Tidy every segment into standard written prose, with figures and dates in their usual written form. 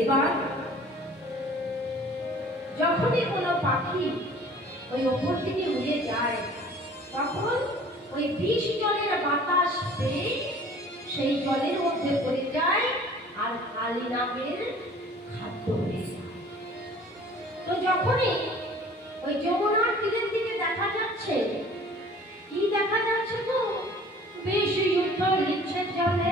এবার যখনই কোনো পাখি ওই ওপর থেকে উড়ে যায় তখন ওই বিষ জলের বাতাস পেয়ে সেই জলের মধ্যে পড়ে যায় আর কালী নাগের খাদ্য হয়ে যায়। তো যখনই ওই যমুনার তীরের দিকে দেখা যাচ্ছে, কি দেখা যাচ্ছে তো বিষ যুদ্ধ লিখছে জলে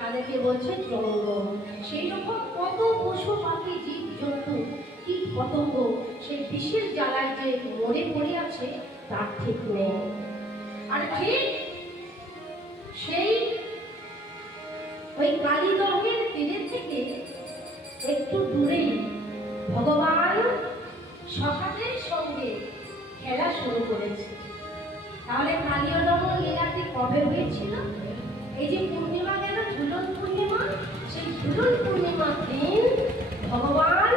তাদেরকে বলছে জঙ্গম। সেই রকম কত পশু পাখি জীব জন্তু কীট পতঙ্গ সেই বিষের জ্বালায় যে মরে পড়ে আছে তার ঠিক নেই। আর ঠিক সেই ওই কালীগঙ্গের তীরের থেকে একটু দূরেই ভগবান সখাদের সঙ্গে খেলা শুরু করেছে। তাহলে কালীয় দমন লীলাটি কবে হয়েছিল? এই যে পূর্ণিমা গেল ঝুলন পূর্ণিমা, সেই ঝুলন পূর্ণিমার দিন ভগবান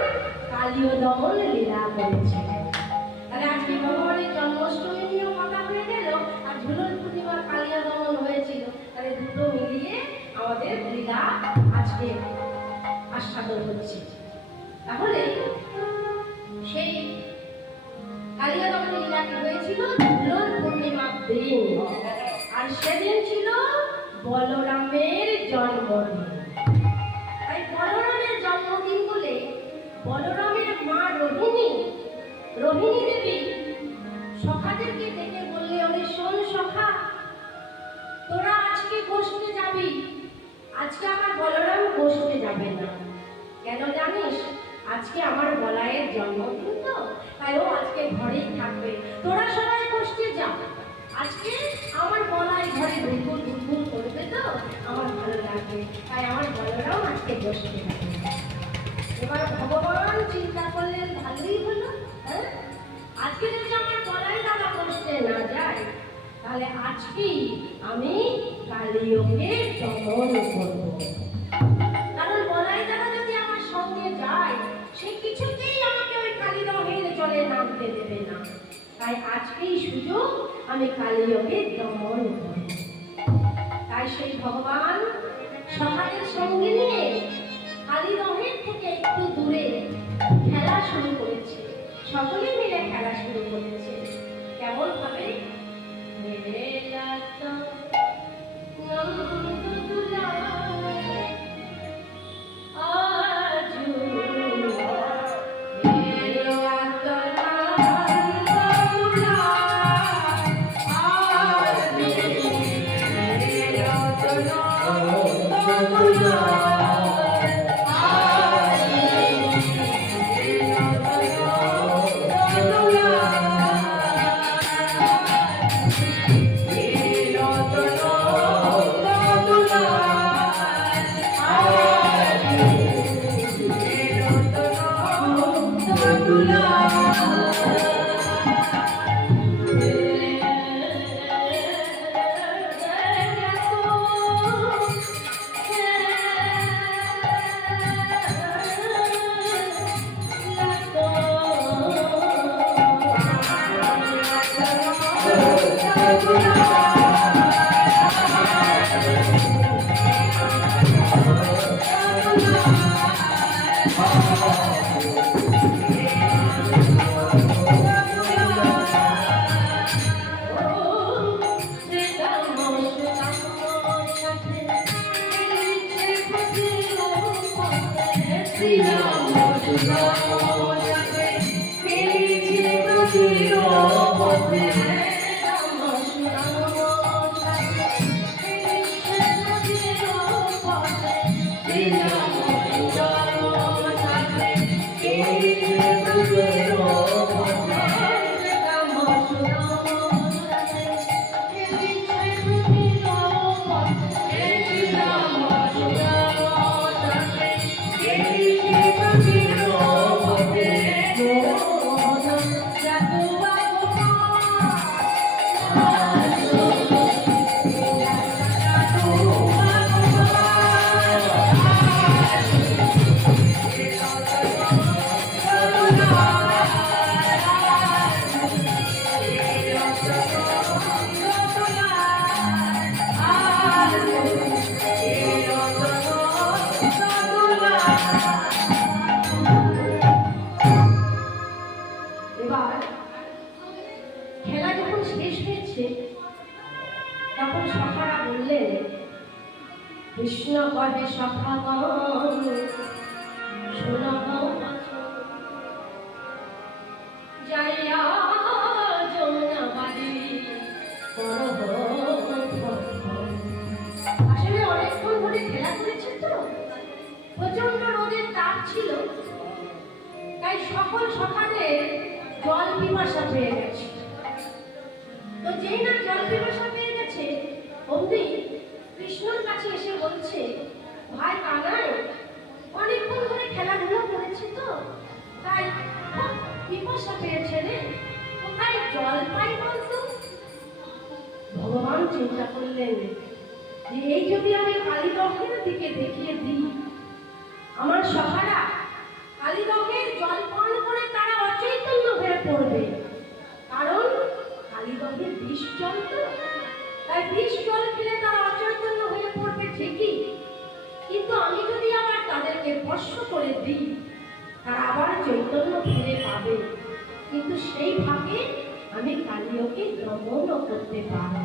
কালীয় দমন লীলা করেছে। তাহলে আজকে ভগবানের জন্মাষ্টমী নিয়েও কথা হয়ে গেল আর ঝুলন পূর্ণিমার কালীয় দমন হয়েছিল, তাহলে দুটো মিলিয়ে আমাদের লীলা আজকে আস্বাদন হচ্ছে। তাহলে সেই কালীয় দমন লীলাটি হয়েছিল ঝুলন পূর্ণিমার দিন, আর সেদিন ছিল বলরামের জন্মদিন। তাই বলরামের জন্মদিন বলে বলরামের মা রোহিণী দেবী সখাদেরকে ডেকে বললে, ওরে শোন সখা, তোরা আজকে গোষ্ঠে যাবি, আজকে আমার বলরাম গোষ্ঠে যাবে না। কেন জানিস? আজকে আমার বলাইয়ের জন্মদিন তো, তাই ও আজকে ঘরেই থাকবে। তোরা সবাই গোষ্ঠে যা, আজকে আমার বলাই ঘরে দুলবুল দুলবুল করবে তো আমার ভালো লাগবে, তাই আমার বলরাম আজকে গোষ্ঠে যাবে। এবার ভগবান চিন্তা করলেন ভালোই হলো, হ্যাঁ, আজকে যদি আমার বলাই দাদা গোষ্ঠে না যায় তাহলে আজকেই আমি কালীয়কে দমন করব। কারণ বলাই দাদা যদি আমার সঙ্গে যায় তাই আজকেই সুযোগ আমি কালিয়োগে দমন করি। তাই সেই ভগবান সখাদের সঙ্গে নিয়ে কালীদহের থেকে একটু দূরে খেলা শুরু করেছে। সকলে মিলে খেলা শুরু করেছে। কেমন ভাবে? কৃষ্ণ কহে সখাগণ শোনো যাইয়া যমুনাবাদী আসলে অনেকক্ষণ ধরে খেলা করেছে তো, প্রচন্ড রোদের তাপ ছিল, তাই সকল সখাদের জল পিপাসা পেয়ে গেছে। তো যেই না জল পিপাসা পেয়ে গেছে, অমনি কৃষ্ণর কাছে এসে বলছে, ভাই কানাই, অনেকক্ষণ ধরে খেলাধুলা করেছে তো, তাই খুব পিপাসা পেয়েছে রে, কোথায় জল পাই বলতো? ভগবান চিন্তা করলেন যে এই যদি আমি কালীদহের দিকে দেখিয়ে দিই, আমার সখারা কালীদহের জল পান করে তারা অচৈতন্য হয়ে পড়বে, কারণ কালীদহের বিষ জল তো, তাই বিষ জল খেলে তারা অচৈতন্য হয়ে পড়বে ঠিকই, কিন্তু আমি যদি আবার তাদেরকে স্পর্শ করে দিই, তারা আবার চৈতন্য ফিরে পাবে, কিন্তু সেই ভাবে আমি কালীকে দমন করতে পারব।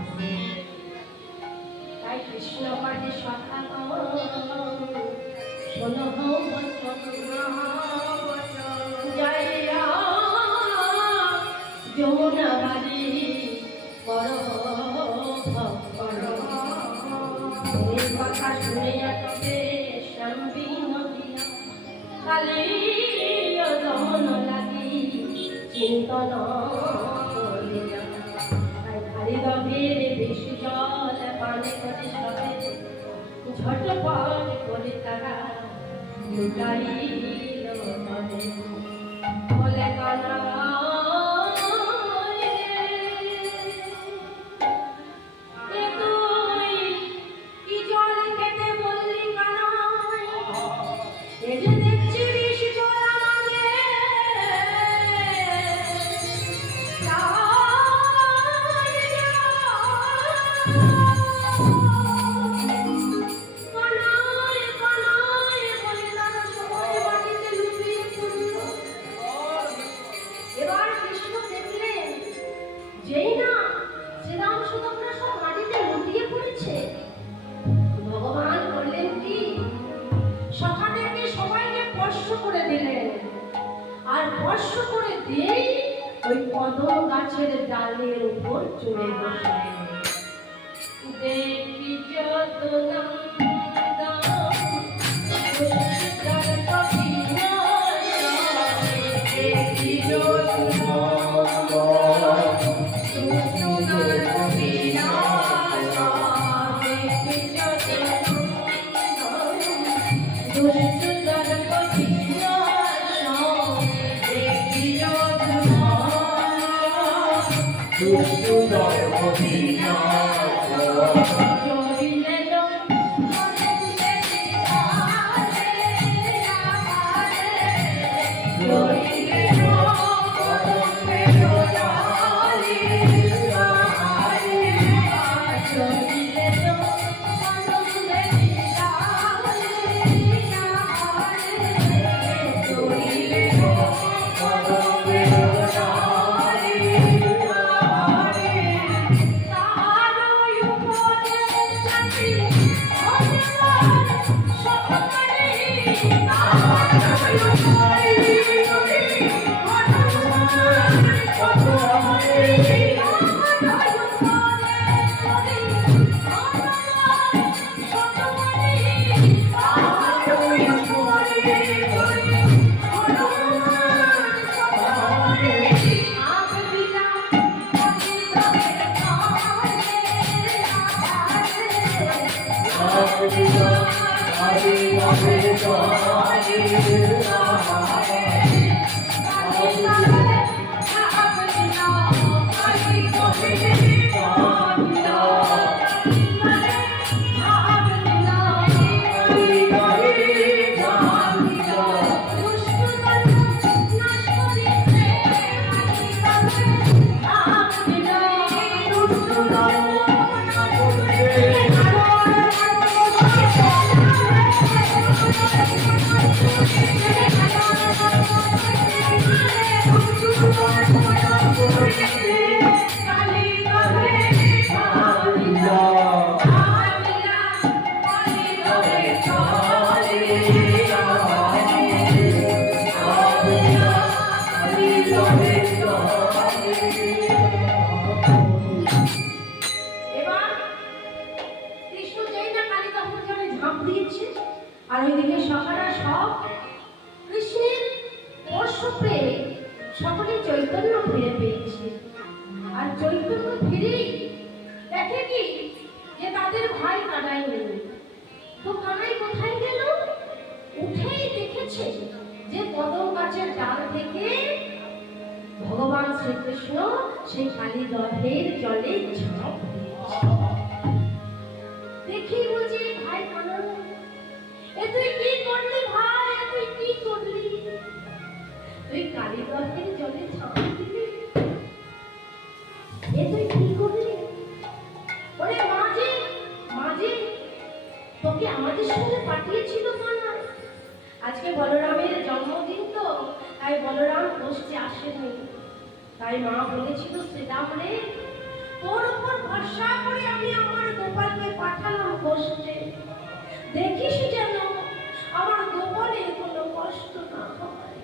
তাই কৃষ্ণ কাজে সখাগণ শোনো যাইয়া যমুনাবাদী কথা শুনিয়া তবে শ্যামবী নদিয়া কালীয় দমন লাগি চিন্তন করিয়া। তাই কালীদহের বিষ জল পান করে সবে ঝটপট করে তারা লুটাইল বলে কানা Yeah. সখাদেরকে সবাইকে স্পর্শ করে দিলেন, আর স্পর্শ করে দিয়েই ওই কদম গাছের ডালের উপর চড়ে বসলেন। দেখি যত আর ওইদিকে সখারা সব কৃষ্ণের স্পর্শ পেয়ে সকলে চৈতন্য ফিরে পেয়েছে। আর চৈতন্য ফিরেই দেখে কি যে তাদের ভাই কানাই নেই। তো কানাই কোথায় গেল? উঠেই দেখেছে যে কদম গাছের ডাল থেকে ভগবান শ্রীকৃষ্ণ সেই কালী দহের জলে ঝাঁপ দিয়েছে। দেখি বলছে ভাই কানাই, এ তুই কি করলি ভাই? এ তুই কি করলি? তুই কালী দহের জলে ঝাঁপ দিলি, এ তুই কি করলি? ওরে মাঝি মাঝি, তোকে আমাদের সঙ্গে পাঠিয়েছিল কানাই। আজকে বলরামের জন্মদিন তো, তাই বলরাম গোষ্ঠী আসেনি। তাই মা বলেছিল, শ্রীরাম রে, তোর উপর ভরসা করে আমি আমার গোপালকে পাঠালাম গোষ্ঠে। দেখিস যেন আমার গোপালের কোনো কষ্ট না হয়।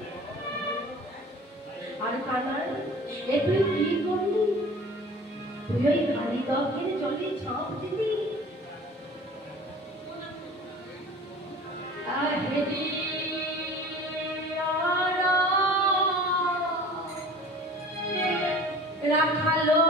আর কানাই, এ তুই কি করলি? তুই ওই কালী দহের জলে ঝাঁপ দিলি। রাখালো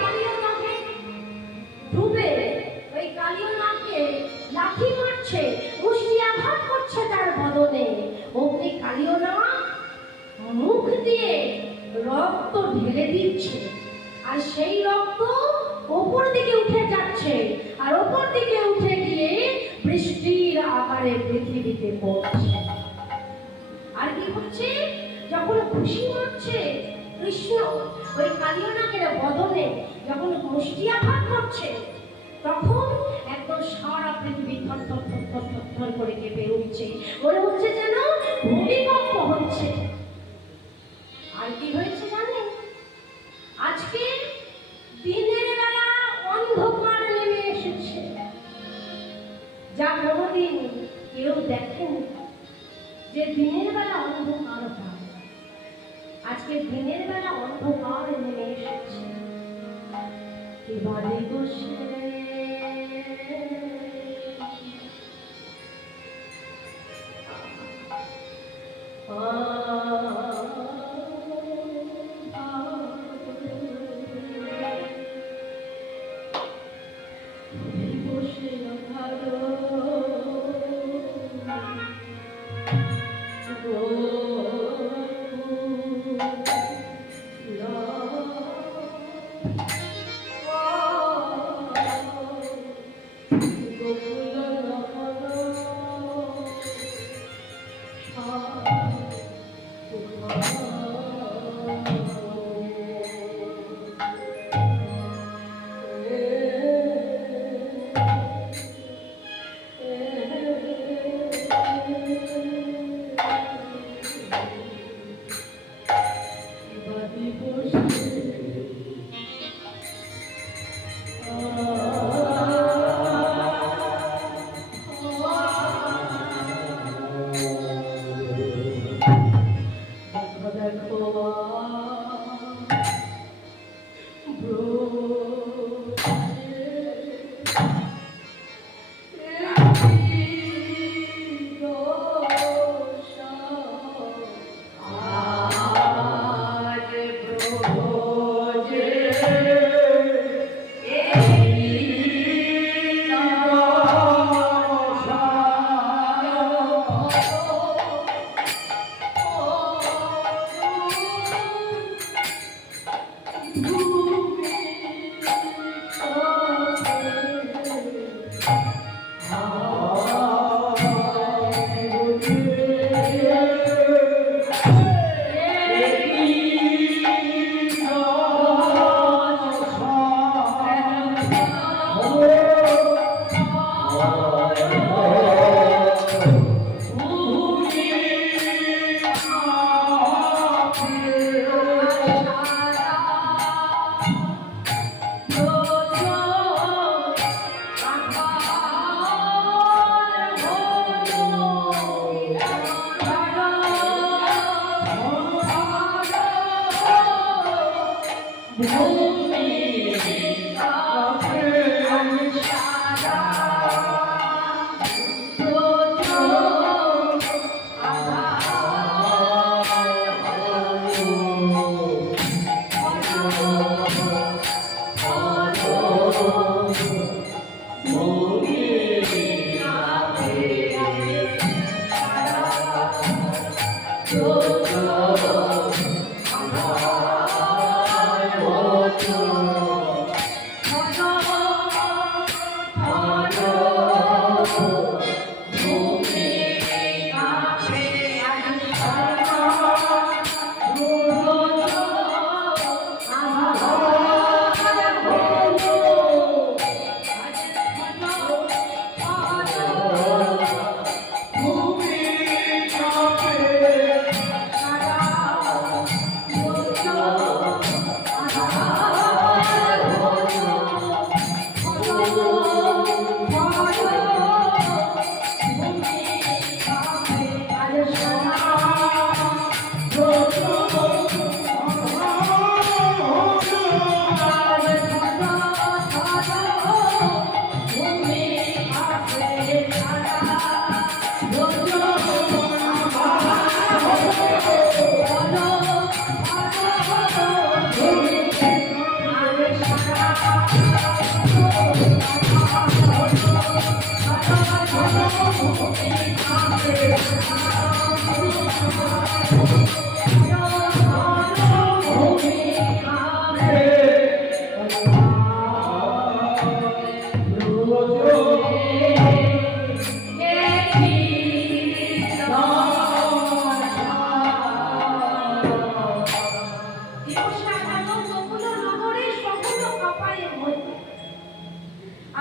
কালীয় নাগে ডুবে ওই কালীয় নাগকে লাথি মারছে, মুষ্টি আঘাত করছে তার বদনে। অগ্নি কালীয় নাগ মুখ দিয়ে রক্ত ঢেলে দিচ্ছে, আর সেই রক্ত ওপর দিকে উঠে যাচ্ছে, আর ওপর দিকে উঠে গিয়ে বৃষ্টির আকারে পৃথিবীতে পড়ছে। আর কি হচ্ছে, যখন খুশি হচ্ছে কৃষ্ণ ওই কালীয় নাগের বদনে যখন মুষ্টি আঘাত করছে, তখন একদম সারা পৃথিবী থরথর থরথর থরথর করে কেঁপে উঠছে, মনে হচ্ছে যেন ভূমিকম্প হচ্ছে। আর কি হয়েছে জানেন, আজকে দিনের বেলা অন্ধকার নেমে এসেছে, যা কোনোদিন কেউ দেখেন যে দিনের বেলা অন্ধকার হয়। আজকে দিনের বেলা অন্ধকার নেমে এসেছে। এবারে বসে Oh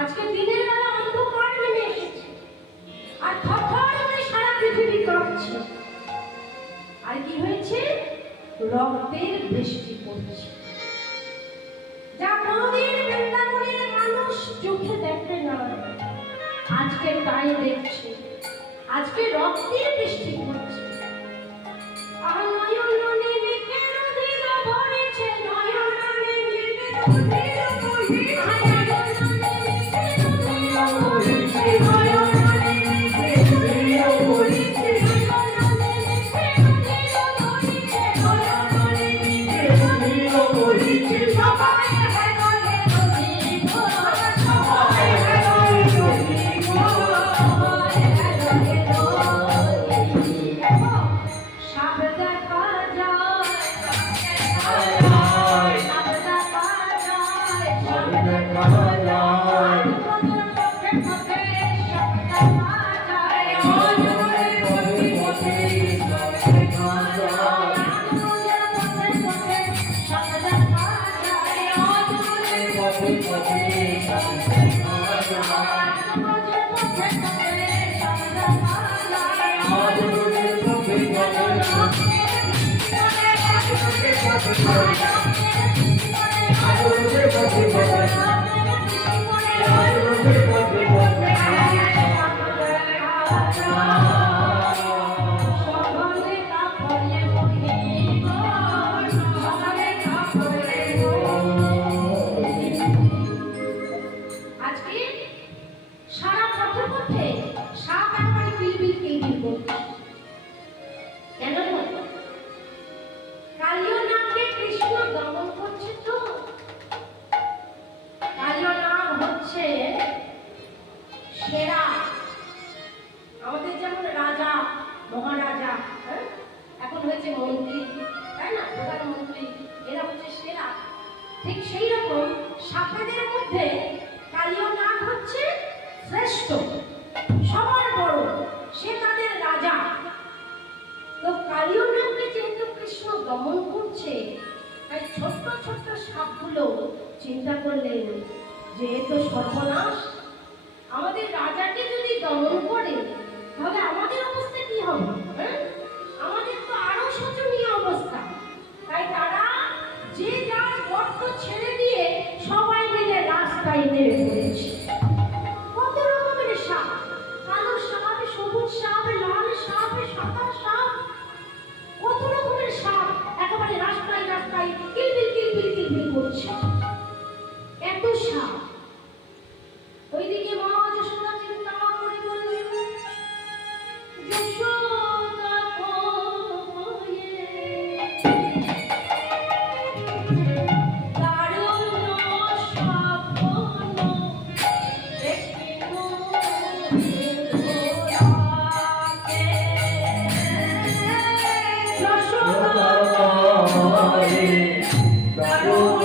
আজকে দিনের বেলা অন্ধকার নেমে এসেছে, আর থরথর করে সারা পৃথিবী কাঁপছে। আর কি হয়েছে? রক্তের বৃষ্টি পড়ছে, যা কোনোদিন বৃন্দাবনের মানুষ চোখে দেখে না, আজকে তাই দেখছে। আজকে রক্তের বৃষ্টি পড়ছে। আর নয়নে মেঘের দিন ভরেছে, নয়নে মেঘের দিন চিন্তা করলেন যে এ তো সর্বনাশ, আমাদের রাজাকে যদি দমন করে তাহলে আমাদের অবস্থা কি হবে? আমাদের তো আরো শোচনীয় অবস্থা। তাই তারা যে যার গর্ত ছেড়ে দিয়ে সবাই মিলে রাস্তায় নেমে পড়েছে। কত রকমের সাপ, কালো সাপ, সবুজ সাপ, লাল সাপ, সাদা সাপ, কত রকমের সাপ একেবারে রাস্তায় রাস্তায় কিলবিল কিলবিল কিলবিল করছে। এত সাপ। ওইদিকে মা যশোদা চিন্তা করে বললেন, যশোদা কোয়ে দারুণ স্বপ্ন দেখিল ভোলাকে। যশোদা কোয়ে দারুণ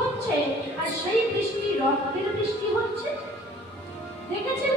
হচ্ছে আর সেই বৃষ্টি রক্তের বৃষ্টি হচ্ছে। দেখেছেন